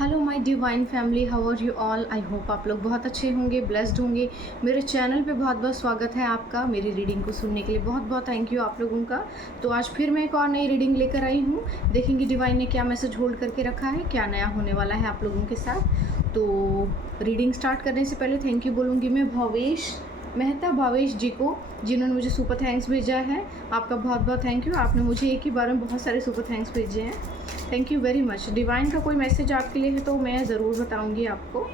Hello my divine family, how are you all. I hope आप लोग बहुत अच्छे होंगे, ब्लेस्ड होंगे। मेरे चैनल पे बहुत बहुत स्वागत है आपका। मेरी रीडिंग को सुनने के लिए बहुत बहुत थैंक यू आप लोगों का। तो आज फिर मैं एक और नई रीडिंग लेकर आई हूँ। देखेंगे डिवाइन ने क्या मैसेज होल्ड करके रखा है, क्या नया होने वाला है आप लोगों के साथ। तो रीडिंग स्टार्ट करने से पहले थैंक यू बोलूँगी मैं भावेश मेहता भावेश जी को, जिन्होंने मुझे सुपर थैंक्स भेजा है। आपका बहुत बहुत थैंक यू। आपने मुझे एक ही बार में बहुत सारे सुपर थैंक्स भेजे हैं। Thank you very much. Divine का कोई मैसेज आपके लिए है तो मैं ज़रूर बताऊंगी आपको।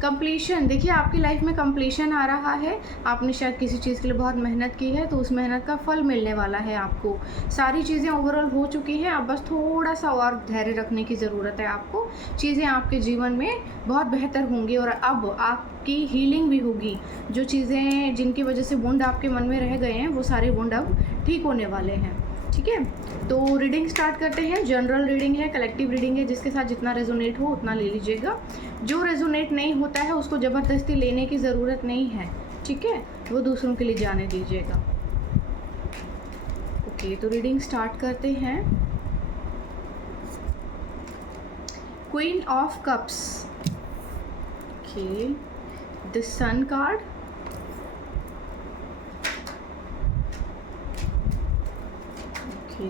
कंप्लीशन, देखिए आपकी लाइफ में कंप्लीशन आ रहा है। आपने शायद किसी चीज़ के लिए बहुत मेहनत की है, तो उस मेहनत का फल मिलने वाला है आपको। सारी चीज़ें ओवरऑल हो चुकी हैं, अब बस थोड़ा सा और धैर्य रखने की ज़रूरत है आपको। चीज़ें आपके जीवन में बहुत बेहतर होंगी और अब आपकी हीलिंग भी होगी। जो चीज़ें जिनकी वजह से वुंड आपके मन में रह गए हैं, वो सारे वुंड अब ठीक होने वाले हैं। ठीक है, तो रीडिंग स्टार्ट करते हैं। जनरल रीडिंग है, कलेक्टिव रीडिंग है, जिसके साथ जितना रेजोनेट हो उतना ले लीजिएगा। जो रेजोनेट नहीं होता है उसको ज़बरदस्ती लेने की ज़रूरत नहीं है, ठीक है, वो दूसरों के लिए जाने दीजिएगा। ओके, तो रीडिंग स्टार्ट करते हैं। Queen of cups, okay, the sun card, okay,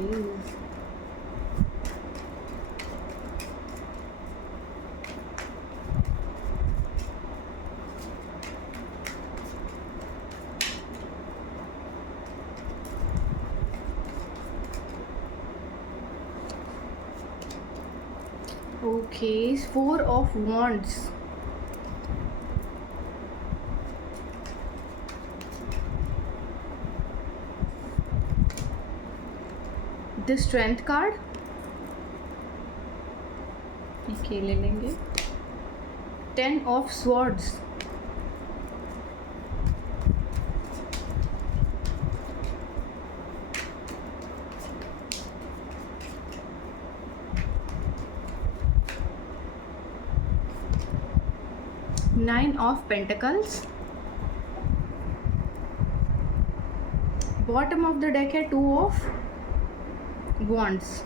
okay, four of wands, the strength card, okay, ले लेंगे। 10 of swords, Nine of Pentacles, bottom of the deck है 2 of Wands,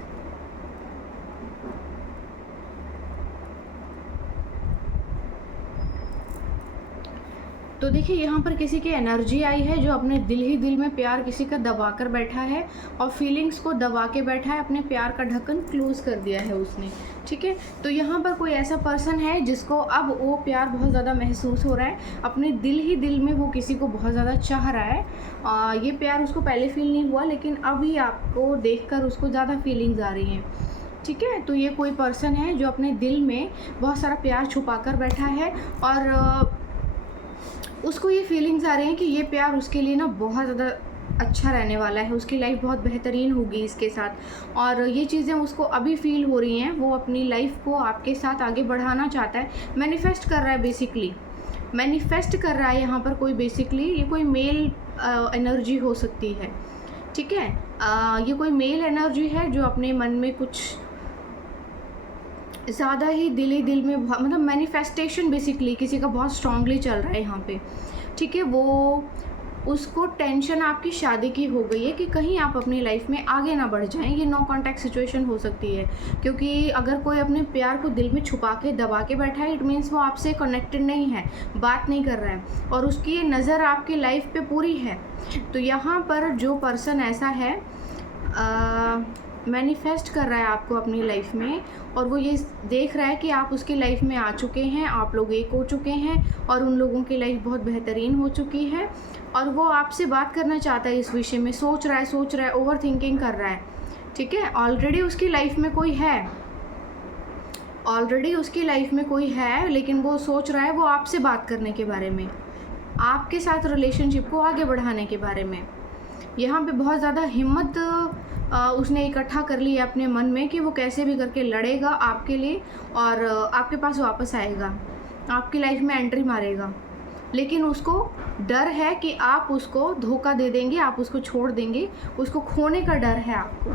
तो देखिए यहाँ पर किसी की एनर्जी आई है जो अपने दिल ही दिल में प्यार किसी का दबा कर बैठा है और फीलिंग्स को दबा के बैठा है, अपने प्यार का ढक्कन क्लोज कर दिया है उसने। ठीक है, तो यहाँ पर कोई ऐसा पर्सन है जिसको अब वो प्यार बहुत ज़्यादा महसूस हो रहा है, अपने दिल ही दिल में वो किसी को बहुत ज़्यादा चाह रहा है। ये प्यार उसको पहले फील नहीं हुआ, लेकिन अभी आपको देखकर उसको ज़्यादा फीलिंग्स आ रही हैं। ठीक है, तो ये कोई पर्सन है जो अपने दिल में बहुत सारा प्यार छुपा कर बैठा है और उसको ये फीलिंग्स आ रही हैं कि ये प्यार उसके लिए ना बहुत ज़्यादा अच्छा रहने वाला है, उसकी लाइफ बहुत बेहतरीन होगी इसके साथ। और ये चीज़ें उसको अभी फील हो रही हैं, वो अपनी लाइफ को आपके साथ आगे बढ़ाना चाहता है, मैनिफेस्ट कर रहा है, बेसिकली मैनिफेस्ट कर रहा है यहाँ पर कोई। बेसिकली ये कोई मेल एनर्जी हो सकती है। ठीक है, ये कोई मेल एनर्जी है जो अपने मन में कुछ ज़्यादा ही दिल में मतलब मैनिफेस्टेशन बेसिकली किसी का बहुत स्ट्रांगली चल रहा है यहाँ पे। ठीक है, वो उसको टेंशन आपकी शादी की हो गई है कि कहीं आप अपनी लाइफ में आगे ना बढ़ जाएं। ये नो कांटेक्ट सिचुएशन हो सकती है, क्योंकि अगर कोई अपने प्यार को दिल में छुपा के दबा के बैठा है, इट मीन्स वो आपसे कनेक्टेड नहीं है, बात नहीं कर रहा है और उसकी नज़र आपकी लाइफ पे पूरी है। तो यहाँ पर जो पर्सन ऐसा है मैनिफेस्ट कर रहा है आपको अपनी लाइफ में, और वो ये देख रहा है कि आप उसकी लाइफ में आ चुके हैं, आप लोग एक हो चुके हैं और उन लोगों की लाइफ बहुत बेहतरीन हो चुकी है और वो आपसे बात करना चाहता है इस विषय में। सोच रहा है, ओवर थिंकिंग कर रहा है। ठीक है, ऑलरेडी उसकी लाइफ में कोई है, लेकिन वो सोच रहा है वो आपसे बात करने के बारे में, आपके साथ रिलेशनशिप को आगे बढ़ाने के बारे में। यहाँ पे बहुत ज़्यादा हिम्मत उसने इकट्ठा कर ली है अपने मन में कि वो कैसे भी करके लड़ेगा आपके लिए और आपके पास वापस आएगा, आपकी लाइफ में एंट्री मारेगा। लेकिन उसको डर है कि आप उसको धोखा दे देंगे, आप उसको छोड़ देंगे, उसको खोने का डर है आपको।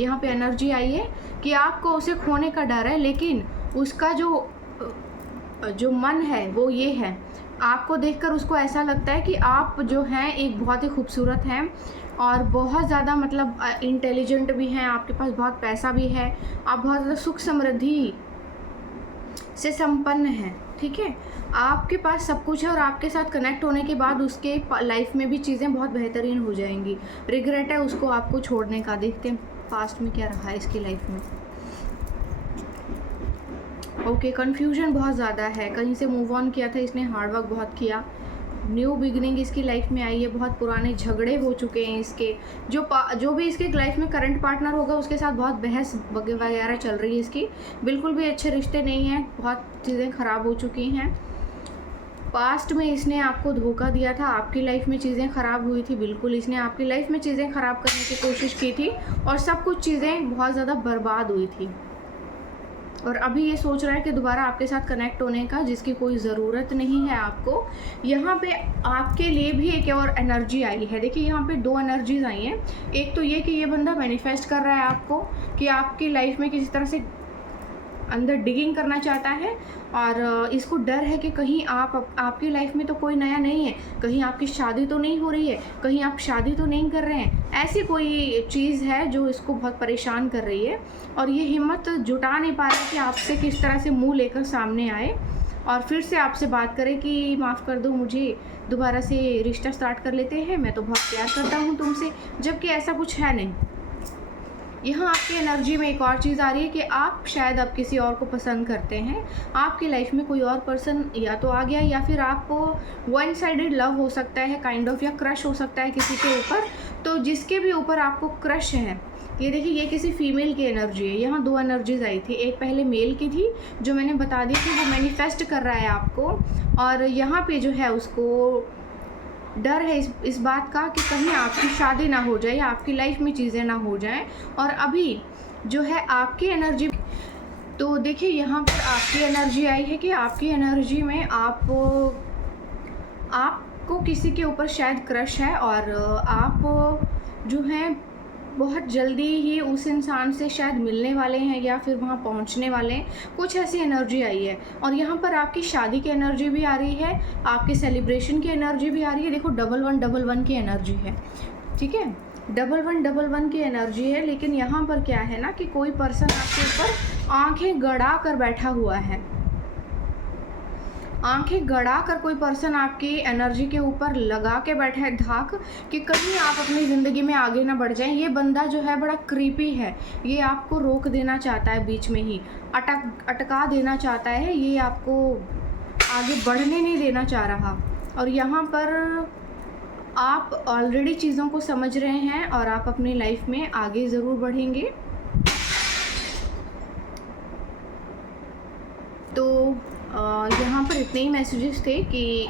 यहाँ पे एनर्जी आई है कि आपको उसे खोने का डर है, लेकिन उसका जो मन है वो ये है, आपको देखकर उसको ऐसा लगता है कि आप जो हैं एक बहुत ही खूबसूरत हैं और बहुत ज़्यादा मतलब इंटेलिजेंट भी हैं, आपके पास बहुत पैसा भी है, आप बहुत ज़्यादा सुख समृद्धि से संपन्न हैं, ठीक है। आपके पास सब कुछ है और आपके साथ कनेक्ट होने के बाद उसके लाइफ में भी चीज़ें बहुत बेहतरीन हो जाएंगी। रिग्रेट है उसको आपको छोड़ने का। देखते हैं पास्ट में क्या रहा है इसकी लाइफ में। ओके, कन्फ्यूजन बहुत ज़्यादा है, कहीं से मूव ऑन किया था इसने, हार्डवर्क बहुत किया, न्यू बिगनिंग इसकी लाइफ में आई है, बहुत पुराने झगड़े हो चुके हैं इसके, जो भी इसके लाइफ में करंट पार्टनर होगा उसके साथ बहुत बहस वगैरह चल रही है इसकी, बिल्कुल भी अच्छे रिश्ते नहीं हैं, बहुत चीज़ें ख़राब हो चुकी हैं। पास्ट में इसने आपको धोखा दिया था, आपकी लाइफ में चीज़ें ख़राब हुई थी, बिल्कुल इसने आपकी लाइफ में चीज़ें ख़राब करने की कोशिश की थी और सब कुछ चीज़ें बहुत ज़्यादा बर्बाद हुई थी। और अभी ये सोच रहा है कि दोबारा आपके साथ कनेक्ट होने का, जिसकी कोई ज़रूरत नहीं है आपको। यहाँ पे आपके लिए भी एक और एनर्जी आई है। देखिए यहाँ पे दो एनर्जीज आई हैं। एक तो ये कि ये बंदा मैनिफेस्ट कर रहा है आपको कि आपकी लाइफ में किसी तरह से अंदर डिगिंग करना चाहता है और इसको डर है कि कहीं आपकी लाइफ में तो कोई नया नहीं है, कहीं आपकी शादी तो नहीं हो रही है, कहीं आप शादी तो नहीं कर रहे हैं, ऐसी कोई चीज़ है जो इसको बहुत परेशान कर रही है। और ये हिम्मत जुटा नहीं पा रहा कि आपसे किस तरह से मुंह लेकर सामने आए और फिर से आपसे बात करें कि माफ़ कर दो मुझे, दोबारा से रिश्ता स्टार्ट कर लेते हैं, मैं तो बहुत प्यार करता हूँ तुमसे, जबकि ऐसा कुछ है नहीं। यहाँ आपकी एनर्जी में एक और चीज़ आ रही है कि आप शायद अब किसी और को पसंद करते हैं, आपकी लाइफ में कोई और पर्सन या तो आ गया या फिर आपको वन साइडेड लव हो सकता है काइंड ऑफ, या क्रश हो सकता है किसी के ऊपर। तो जिसके भी ऊपर आपको क्रश है, ये देखिए ये किसी फीमेल की एनर्जी है। यहाँ दो एनर्जीज आई थी, एक पहले मेल की थी जो मैंने बता दी थी, वो मैनिफेस्ट कर रहा है आपको, और यहाँ पे जो है उसको डर है इस बात का कि कहीं आपकी शादी ना हो जाए या आपकी लाइफ में चीज़ें ना हो जाएं। और अभी जो है आपकी एनर्जी, तो देखिए यहाँ पर आपकी एनर्जी आई है कि आपकी एनर्जी में आपको किसी के ऊपर शायद क्रश है और आप जो हैं बहुत जल्दी ही उस इंसान से शायद मिलने वाले हैं या फिर वहाँ पहुँचने वाले हैं, कुछ ऐसी एनर्जी आई है। और यहाँ पर आपकी शादी की एनर्जी भी आ रही है, आपके सेलिब्रेशन की एनर्जी भी आ रही है। देखो 1111 की एनर्जी है, ठीक है, 1111 की एनर्जी है। लेकिन यहाँ पर क्या है ना कि कोई पर्सन आपके ऊपर आंखें गड़ा कर बैठा हुआ है, आंखें गड़ा कर कोई पर्सन आपकी एनर्जी के ऊपर लगा के बैठा है धाक, कि कहीं आप अपनी ज़िंदगी में आगे ना बढ़ जाएं। ये बंदा जो है बड़ा क्रीपी है, ये आपको रोक देना चाहता है, बीच में ही अटका देना चाहता है, ये आपको आगे बढ़ने नहीं देना चाह रहा। और यहाँ पर आप ऑलरेडी चीज़ों को समझ रहे हैं और आप अपनी लाइफ में आगे ज़रूर बढ़ेंगे। तो यहाँ पर इतने ही मैसेजेस थे कि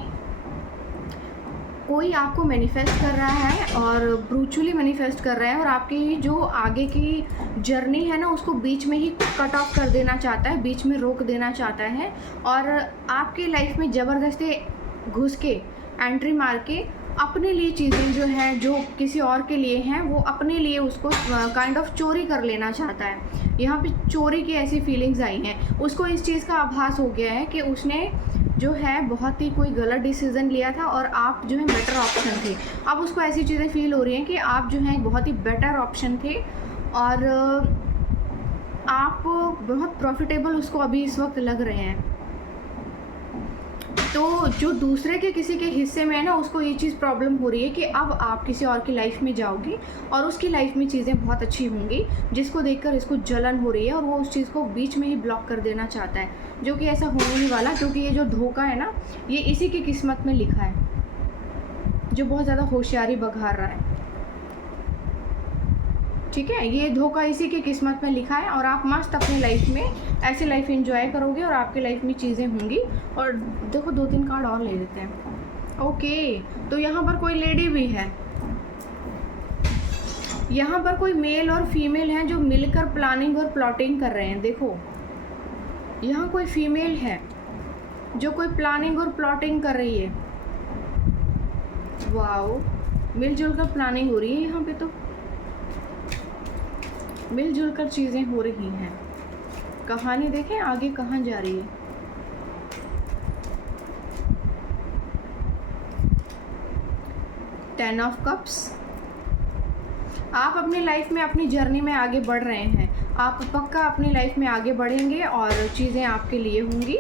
कोई आपको मैनिफेस्ट कर रहा है और ब्रूचुअली मैनिफेस्ट कर रहा है और आपकी जो आगे की जर्नी है ना उसको बीच में ही कट ऑफ कर देना चाहता है, बीच में रोक देना चाहता है और आपकी लाइफ में ज़बरदस्ती घुस के एंट्री मार के अपने लिए चीज़ें जो हैं जो किसी और के लिए हैं वो अपने लिए उसको काइंड ऑफ चोरी कर लेना चाहता है। यहाँ पे चोरी की ऐसी फीलिंग्स आई हैं, उसको इस चीज़ का आभास हो गया है कि उसने जो है बहुत ही कोई गलत डिसीज़न लिया था और आप जो है बेटर ऑप्शन थे। अब उसको ऐसी चीज़ें फील हो रही हैं कि आप जो हैं बहुत ही बेटर ऑप्शन थे और आप बहुत प्रॉफिटेबल उसको अभी इस वक्त लग रहे हैं। तो जो दूसरे के किसी के हिस्से में है ना उसको ये चीज़ प्रॉब्लम हो रही है कि अब आप किसी और की लाइफ में जाओगे और उसकी लाइफ में चीज़ें बहुत अच्छी होंगी, जिसको देखकर इसको जलन हो रही है और वो उस चीज़ को बीच में ही ब्लॉक कर देना चाहता है, जो कि ऐसा होने नहीं वाला, क्योंकि ये जो धोखा है ना ये इसी की किस्मत में लिखा है जो बहुत ज़्यादा होशियारी बघार रहा है। ठीक है, ये धोखा इसी की किस्मत में लिखा है और आप मस्त अपनी लाइफ में ऐसी लाइफ एंजॉय करोगे और आपकी लाइफ में चीज़ें होंगी। और देखो 2-3 कार्ड और ले लेते हैं। ओके, तो यहाँ पर कोई लेडी भी है, यहाँ पर कोई मेल और फीमेल हैं जो मिलकर प्लानिंग और प्लॉटिंग कर रहे हैं। देखो यहाँ कोई फीमेल है जो कोई प्लानिंग और प्लॉटिंग कर रही है। वाओ, मिलजुल कर प्लानिंग हो रही है, यहाँ पे तो मिलजुल कर चीज़ें हो रही हैं। कहानी देखें आगे कहाँ जा रही है। टेन ऑफ कप्स, आप अपनी लाइफ में अपनी जर्नी में आगे बढ़ रहे हैं, आप पक्का अपनी लाइफ में आगे बढ़ेंगे और चीज़ें आपके लिए होंगी।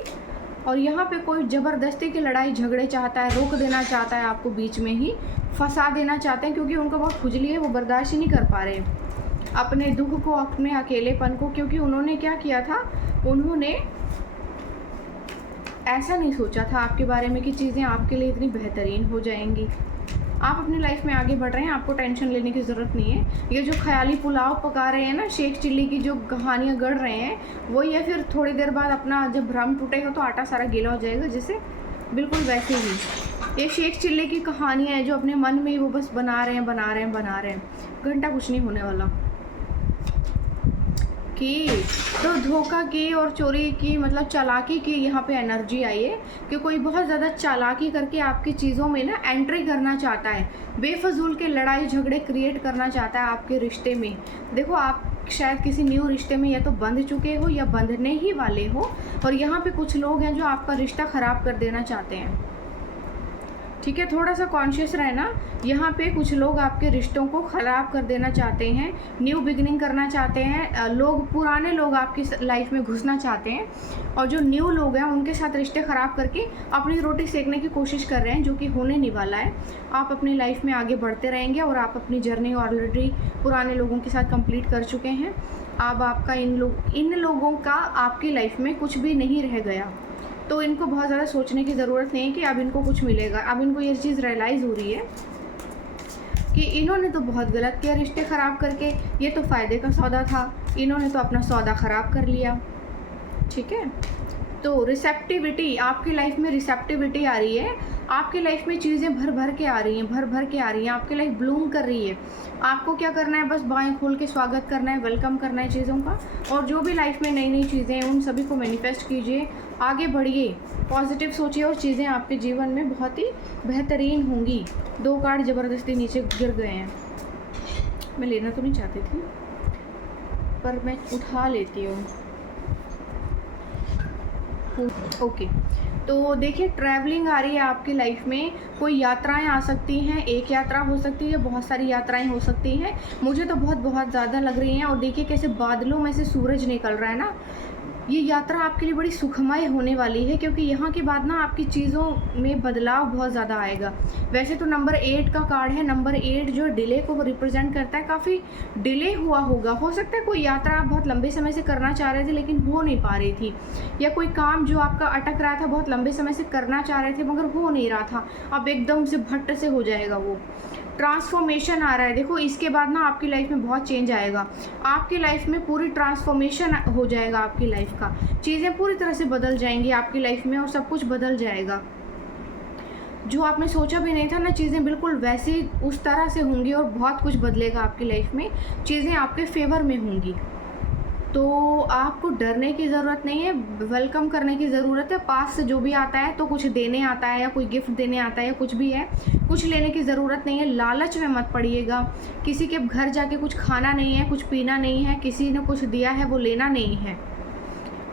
और यहाँ पे कोई ज़बरदस्ती की लड़ाई झगड़े चाहता है, रोक देना चाहता है, आपको बीच में ही फंसा देना चाहते हैं, क्योंकि उनको बहुत खुजली है, वो बर्दाश्त ही नहीं कर पा रहे अपने दुख को, अपने अकेलेपन को। क्योंकि उन्होंने क्या किया था, उन्होंने ऐसा नहीं सोचा था आपके बारे में कि चीज़ें आपके लिए इतनी बेहतरीन हो जाएंगी। आप अपनी लाइफ में आगे बढ़ रहे हैं, आपको टेंशन लेने की ज़रूरत नहीं है। ये जो ख्याली पुलाव पका रहे हैं ना, शेख चिल्ली की जो कहानियाँ गढ़ रहे हैं, वही है। फिर थोड़ी देर बाद अपना जब भ्रम टूटेगा तो आटा सारा गीला हो जाएगा, जैसे बिल्कुल वैसे ही ये शेख चिल्ली की कहानियाँ हैं जो अपने मन में ही वो बस बना रहे हैं। घंटा कुछ नहीं होने वाला। की तो धोखा की और चोरी की, मतलब चालाकी की यहाँ पे एनर्जी आई है कि कोई बहुत ज़्यादा चालाकी करके आपकी चीज़ों में ना एंट्री करना चाहता है, बेफजूल के लड़ाई झगड़े क्रिएट करना चाहता है आपके रिश्ते में। देखो, आप शायद किसी न्यू रिश्ते में या तो बंध चुके हो या बंधने ही वाले हो, और यहाँ पे कुछ लोग हैं जो आपका रिश्ता ख़राब कर देना चाहते हैं। ठीक है, थोड़ा सा कॉन्शियस रहना। यहाँ पे कुछ लोग आपके रिश्तों को ख़राब कर देना चाहते हैं, न्यू बिगनिंग करना चाहते हैं। लोग, पुराने लोग आपकी लाइफ में घुसना चाहते हैं, और जो न्यू लोग हैं उनके साथ रिश्ते ख़राब करके अपनी रोटी सेकने की कोशिश कर रहे हैं, जो कि होने नहीं वाला है। आप अपनी लाइफ में आगे बढ़ते रहेंगे, और आप अपनी जर्नी ऑलरेडी पुराने लोगों के साथ कंप्लीट कर चुके हैं। अब आपका इन लोगों का आपकी लाइफ में कुछ भी नहीं रह गया, तो इनको बहुत ज़्यादा सोचने की ज़रूरत नहीं है कि अब इनको कुछ मिलेगा। अब इनको ये चीज़ रियलाइज़ हो रही है कि इन्होंने तो बहुत गलत किया रिश्ते ख़राब करके, ये तो फ़ायदे का सौदा था, इन्होंने तो अपना सौदा ख़राब कर लिया। ठीक है, तो रिसेप्टिविटी, आपकी लाइफ में रिसेप्टिविटी आ रही है, आपकी लाइफ में चीज़ें भर भर के आ रही हैं, आपकी लाइफ ब्लूम कर रही है। आपको क्या करना है, बस बाएं खोल के स्वागत करना है, वेलकम करना है चीज़ों का। और जो भी लाइफ में नई नई चीज़ें हैं उन सभी को मैनिफेस्ट कीजिए, आगे बढ़िए, पॉजिटिव सोचिए, और चीज़ें आपके जीवन में बहुत ही बेहतरीन होंगी। 2 कार्ड ज़बरदस्ती नीचे गिर गए हैं, मैं लेना तो नहीं चाहती थी पर मैं उठा लेती हूँ। ओके, तो देखिए, ट्रैवलिंग आ रही है आपकी लाइफ में। कोई यात्राएं आ सकती हैं, एक यात्रा हो सकती है, बहुत सारी यात्राएं हो सकती हैं। मुझे तो बहुत ज़्यादा लग रही हैं। और देखिए कैसे बादलों में से सूरज निकल रहा है ना, ये यात्रा आपके लिए बड़ी सुखमय होने वाली है, क्योंकि यहाँ के बाद ना आपकी चीज़ों में बदलाव बहुत ज़्यादा आएगा। वैसे तो नंबर 8 का कार्ड है, नंबर 8 जो डिले को रिप्रेजेंट करता है, काफ़ी डिले हुआ होगा। हो सकता है कोई यात्रा आप बहुत लंबे समय से करना चाह रहे थे लेकिन हो नहीं पा रही थी, या कोई काम जो आपका अटक रहा था, बहुत लंबे समय से करना चाह रहे थे मगर हो नहीं रहा था, अब एकदम से भट्ट से हो जाएगा। वो ट्रांसफॉर्मेशन आ रहा है। देखो, इसके बाद ना आपकी लाइफ में बहुत चेंज आएगा, आपकी लाइफ में पूरी ट्रांसफॉर्मेशन हो जाएगा। आपकी लाइफ का चीज़ें पूरी तरह से बदल जाएंगी आपकी लाइफ में, और सब कुछ बदल जाएगा। जो आपने सोचा भी नहीं था ना, चीज़ें बिल्कुल वैसी उस तरह से होंगी, और बहुत कुछ बदलेगा आपकी लाइफ में, चीज़ें आपके फेवर में होंगी। तो आपको डरने की ज़रूरत नहीं है, वेलकम करने की ज़रूरत है। पास से जो भी आता है तो कुछ देने आता है, या कोई गिफ्ट देने आता है, या कुछ भी है, कुछ लेने की ज़रूरत नहीं है। लालच में मत पड़िएगा, किसी के घर जाके कुछ खाना नहीं है, कुछ पीना नहीं है, किसी ने कुछ दिया है वो लेना नहीं है।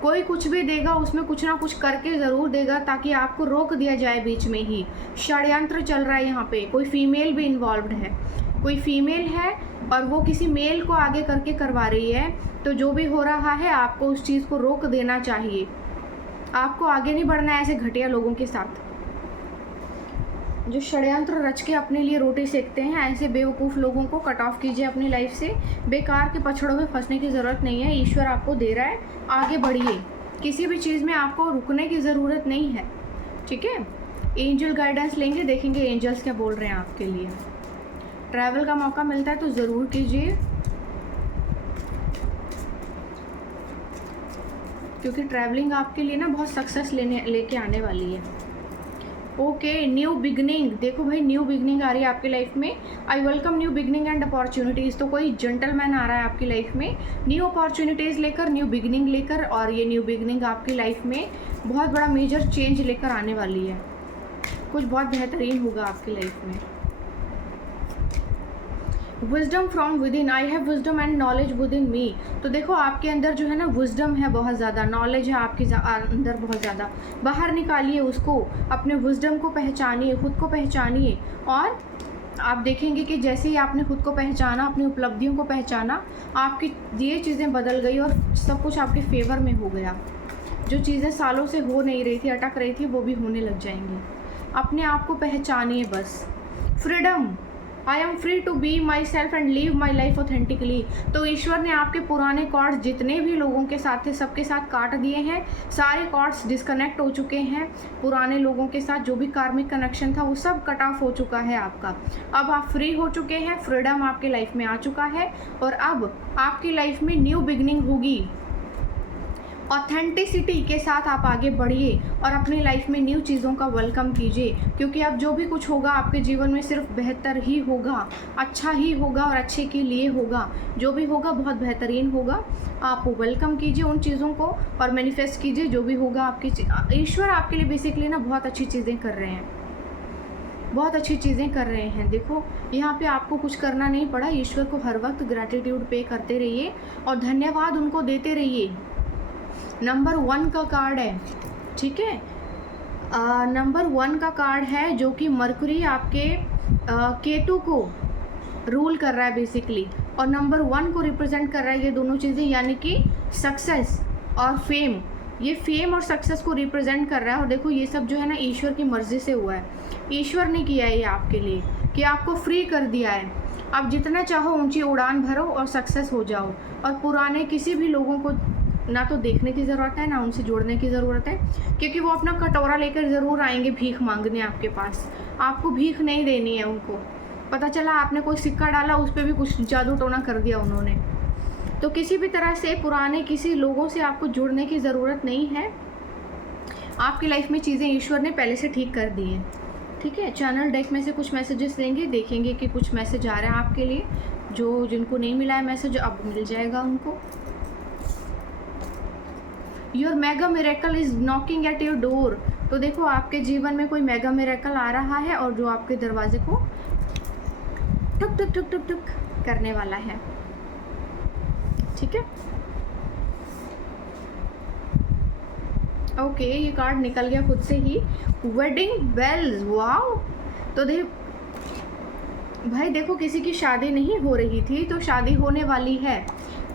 कोई कुछ भी देगा उसमें कुछ ना कुछ करके ज़रूर देगा, ताकि आपको रोक दिया जाए बीच में ही। षड्यंत्र चल रहा है यहाँ पे, कोई फीमेल भी इन्वॉल्व्ड है, कोई फीमेल है और वो किसी मेल को आगे करके करवा रही है। तो जो भी हो रहा है आपको उस चीज़ को रोक देना चाहिए, आपको आगे नहीं बढ़ना है ऐसे घटिया लोगों के साथ जो षड्यंत्र रच के अपने लिए रोटी सेकते हैं। ऐसे बेवकूफ़ लोगों को कट ऑफ कीजिए अपनी लाइफ से, बेकार के पछड़ों में फंसने की ज़रूरत नहीं है। ईश्वर आपको दे रहा है, आगे बढ़िए, किसी भी चीज़ में आपको रुकने की ज़रूरत नहीं है। ठीक है, एंजल गाइडेंस लेंगे, देखेंगे एंजल्स क्या बोल रहे हैं आपके लिए। ट्रैवल का मौका मिलता है तो ज़रूर कीजिए, क्योंकि ट्रैवलिंग आपके लिए ना बहुत सक्सेस लेके आने वाली है। ओके, न्यू बिगनिंग, देखो भाई, न्यू बिगनिंग आ रही है आपकी लाइफ में। I welcome new beginning and opportunities. तो कोई जेंटलमैन आ रहा है आपकी लाइफ में न्यू अपॉर्चुनिटीज़ लेकर, न्यू बिगनिंग लेकर, और ये न्यू बिगनिंग आपकी लाइफ में बहुत बड़ा मेजर चेंज लेकर आने वाली है। कुछ बहुत बेहतरीन होगा आपकी लाइफ में। Wisdom from within, I have wisdom and knowledge within me. तो देखो, आपके अंदर जो है ना विजडम है बहुत ज़्यादा, नॉलेज है आपके अंदर बहुत ज़्यादा। बाहर निकालिए उसको, अपने विजडम को पहचानिए, खुद को पहचानिए, और आप देखेंगे कि जैसे ही आपने खुद को पहचाना, अपनी उपलब्धियों को पहचाना, आपकी ये चीज़ें बदल गई और सब कुछ आपके फेवर में हो गया। जो चीज़ें सालों से हो नहीं रही थी, अटक रही थी, वो भी होने लग जाएंगी। अपने आप को पहचानिए बस। Freedom, I am free to be myself and live my life authentically. तो ईश्वर ने आपके पुराने कॉर्ड्स जितने भी लोगों के साथ थे सबके साथ काट दिए हैं। सारे कॉर्ड्स डिस्कनेक्ट हो चुके हैं। पुराने लोगों के साथ जो भी कार्मिक कनेक्शन था वो सब कट ऑफ हो चुका है आपका। अब आप फ्री हो चुके हैं, फ्रीडम आपके लाइफ में आ चुका है और अब आपकी लाइफ में न्यू बिगनिंग होगी। ऑथेंटिसिटी के साथ आप आगे बढ़िए और अपनी लाइफ में न्यू चीज़ों का वेलकम कीजिए, क्योंकि अब जो भी कुछ होगा आपके जीवन में सिर्फ बेहतर ही होगा, अच्छा ही होगा और अच्छे के लिए होगा। जो भी होगा बहुत बेहतरीन होगा। आप वेलकम कीजिए उन चीज़ों को और मैनिफेस्ट कीजिए जो भी होगा। आपकी ईश्वर आपके लिए बेसिकली ना बहुत अच्छी चीज़ें कर रहे हैं, बहुत अच्छी चीज़ें कर रहे हैं। देखो यहाँ पे आपको कुछ करना नहीं पड़ा। ईश्वर को हर वक्त ग्रैटिट्यूड पे करते रहिए और धन्यवाद उनको देते रहिए। नंबर 1 का कार्ड है, ठीक है। नंबर 1 का कार्ड है जो कि मरकरी आपके केतु को रूल कर रहा है बेसिकली, और नंबर 1 को रिप्रेजेंट कर रहा है ये दोनों चीज़ें, यानी कि सक्सेस और फेम। ये फेम और सक्सेस को रिप्रेजेंट कर रहा है। और देखो ये सब जो है ना ईश्वर की मर्ज़ी से हुआ है। ईश्वर ने किया है ये आपके लिए कि आपको फ्री कर दिया है। आप जितना चाहो ऊंची उड़ान भरो और सक्सेस हो जाओ। और पुराने किसी भी लोगों को ना तो देखने की ज़रूरत है ना उनसे जुड़ने की ज़रूरत है, क्योंकि वो अपना कटोरा लेकर ज़रूर आएंगे भीख मांगने आपके पास। आपको भीख नहीं देनी है उनको। पता चला आपने कोई सिक्का डाला, उस पर भी कुछ जादू टोना कर दिया उन्होंने। तो किसी भी तरह से पुराने किसी लोगों से आपको जुड़ने की ज़रूरत नहीं है। आपकी लाइफ में चीज़ें ईश्वर ने पहले से ठीक कर दी हैं, ठीक है। चैनल डेक में से कुछ मैसेजेस लेंगे, देखेंगे कि कुछ मैसेज आ रहा है आपके लिए। जिनको नहीं मिला है मैसेज अब मिल जाएगा उनको। Your mega miracle is knocking at your door. तो देखो आपके जीवन में कोई मेगा मिरेकल आ रहा है और जो आपके दरवाजे को ठुक ठुक ठुक ठुक ठुक करने वाला है, ठीक है। ओके, ये कार्ड निकल गया खुद से ही। Wedding bells, wow. तो भाई देखो किसी की शादी नहीं हो रही थी तो शादी होने वाली है।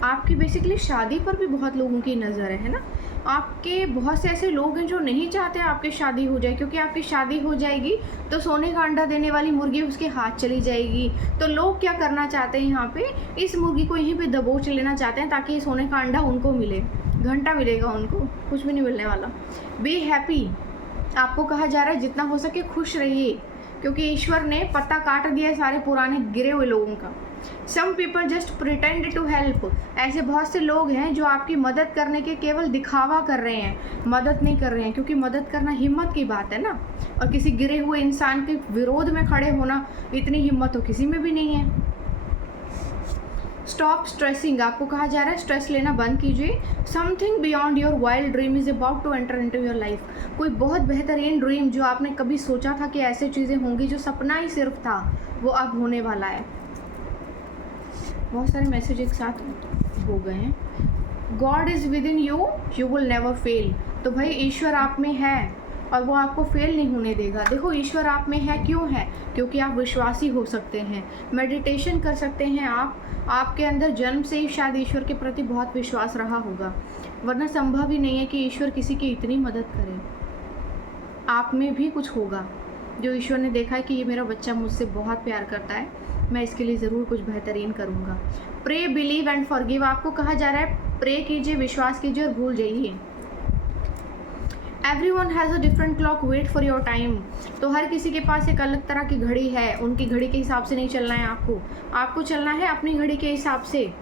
आपकी बेसिकली शादी पर भी बहुत लोगों की नज़र है ना। आपके बहुत से ऐसे लोग हैं जो नहीं चाहते आपकी शादी हो जाए, क्योंकि आपकी शादी हो जाएगी तो सोने का अंडा देने वाली मुर्गी उसके हाथ चली जाएगी। तो लोग क्या करना चाहते हैं यहाँ पे, इस मुर्गी को यहीं पे दबोच लेना चाहते हैं ताकि सोने का अंडा उनको मिले, घंटा मिलेगा उनको, कुछ भी नहीं मिलने वाला। बी हैप्पी, आपको कहा जा रहा है जितना हो सके खुश रहिए, क्योंकि ईश्वर ने पत्ता काट दिया है सारे पुराने गिरे हुए लोगों का। Some people just pretend to help, ऐसे बहुत से लोग हैं जो आपकी मदद करने के केवल दिखावा कर रहे हैं, मदद नहीं कर रहे हैं, क्योंकि मदद करना हिम्मत की बात है ना। और किसी गिरे हुए इंसान के विरोध में खड़े होना, इतनी हिम्मत तो किसी में भी नहीं है। स्टॉप स्ट्रेसिंग, आपको कहा जा रहा है स्ट्रेस लेना बंद कीजिए। Something beyond your wild dream is about to enter into your life. कोई बहुत बेहतरीन ड्रीम जो आपने कभी सोचा था कि ऐसे चीज़ें होंगी, जो सपना ही सिर्फ था, वो अब होने वाला है। बहुत सारे मैसेज एक साथ हो गए हैं। God is with in you, you will never fail. तो भाई ईश्वर आप में है और वो आपको फेल नहीं होने देगा। देखो ईश्वर आप में है, क्यों है? क्योंकि आप विश्वासी हो सकते हैं, मेडिटेशन कर सकते हैं आप। आपके अंदर जन्म से ही शायद ईश्वर के प्रति बहुत विश्वास रहा होगा, वरना संभव ही नहीं है कि ईश्वर किसी की इतनी मदद करे। आप में भी कुछ होगा जो ईश्वर ने देखा है कि ये मेरा बच्चा मुझसे बहुत प्यार करता है, मैं इसके लिए ज़रूर कुछ बेहतरीन करूँगा। प्रे, बिलीव एंड फॉरगिव, आपको कहा जा रहा है प्रे कीजिए, विश्वास कीजिए और भूल जाइए। Everyone has a different clock, wait for your time. तो हर किसी के पास एक अलग तरह की घड़ी है, उनकी घड़ी के हिसाब से नहीं चलना है आपको चलना है अपनी घड़ी के हिसाब से।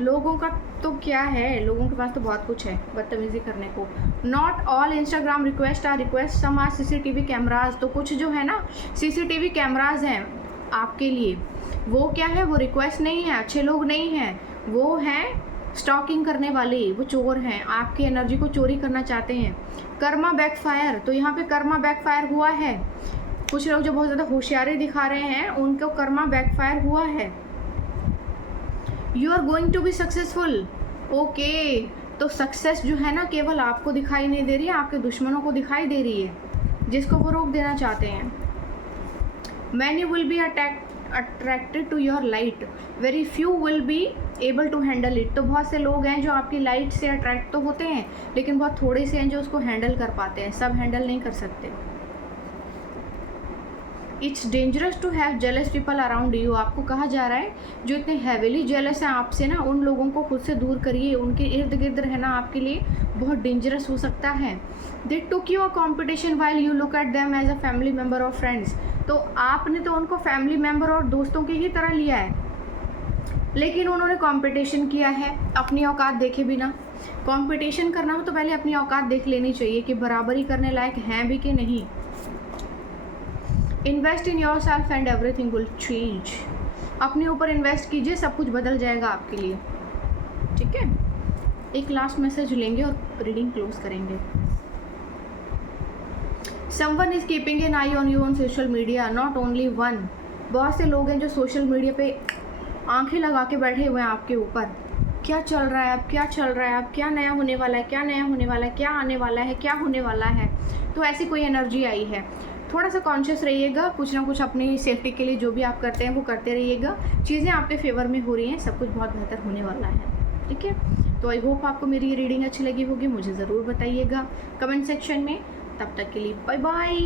लोगों का तो क्या है, लोगों के पास तो बहुत कुछ है बदतमीज़ी करने को। Not all Instagram request are request, some are CCTV cameras. तो कुछ जो है ना सीसीटीवी कैमराज हैं आपके लिए, वो क्या है, वो रिक्वेस्ट नहीं है, अच्छे लोग नहीं हैं, वो हैं स्टॉकिंग करने वाले, वो चोर हैं, आपकी एनर्जी को चोरी करना चाहते हैं। कर्मा बैकफायर, तो यहाँ पे कर्मा बैकफायर हुआ है। कुछ लोग जो बहुत ज़्यादा होशियारी दिखा रहे हैं उनको कर्मा बैकफायर हुआ है। You are going to be successful. Okay, तो सक्सेस जो है ना केवल आपको दिखाई नहीं दे रही है, आपके दुश्मनों को दिखाई दे रही है, जिसको वो रोक देना चाहते हैं। Many will be attracted to your light, very few will be able to handle it. तो बहुत से लोग हैं जो आपकी लाइट से अट्रैक्ट तो होते हैं, लेकिन बहुत थोड़े से हैं जो उसको हैंडल कर पाते हैं, सब हैंडल नहीं कर सकते। It's dangerous to have jealous people around you. आपको कहा जा रहा है जो इतने हैविली जेलस हैं आपसे ना, उन लोगों को खुद से दूर करिए, उनके इर्द गिर्द रहना आपके लिए बहुत डेंजरस हो सकता है। They took you a competition while you look at them as a family member और फ्रेंड्स। तो आपने तो उनको फैमिली मेम्बर और दोस्तों की ही तरह लिया है, लेकिन उन्होंने कंपटीशन किया है अपनी औकात देखे बिना। कंपटीशन करना हो तो पहले अपनी औकात देख लेनी चाहिए कि बराबरी करने लायक हैं भी कि नहीं। Invest in your self and everything will change. अपने ऊपर इन्वेस्ट कीजिए, सब कुछ बदल जाएगा आपके लिए। ठीक है, एक लास्ट मैसेज लेंगे और रीडिंग क्लोज करेंगे। Someone is keeping an I on you on social media, not only one. बहुत से लोग हैं जो सोशल मीडिया पे आंखें लगा के बैठे हुए हैं आपके ऊपर। क्या चल रहा है अब, क्या चल रहा है अब, क्या नया होने वाला है, क्या नया होने वाला है, क्या आने वाला है, क्या होने वाला है। तो ऐसी कोई एनर्जी आई है। थोड़ा सा कॉन्शियस रहिएगा, कुछ ना कुछ अपनी सेफ्टी के लिए जो भी आप करते हैं वो करते रहिएगा। चीज़ें आपके फेवर में हो रही हैं, सब कुछ बहुत बेहतर होने वाला है। ठीक है, तो आई होप आपको मेरी ये रीडिंग अच्छी लगी होगी, मुझे ज़रूर बताइएगा कमेंट सेक्शन में। तब तक के लिए बाय बाय।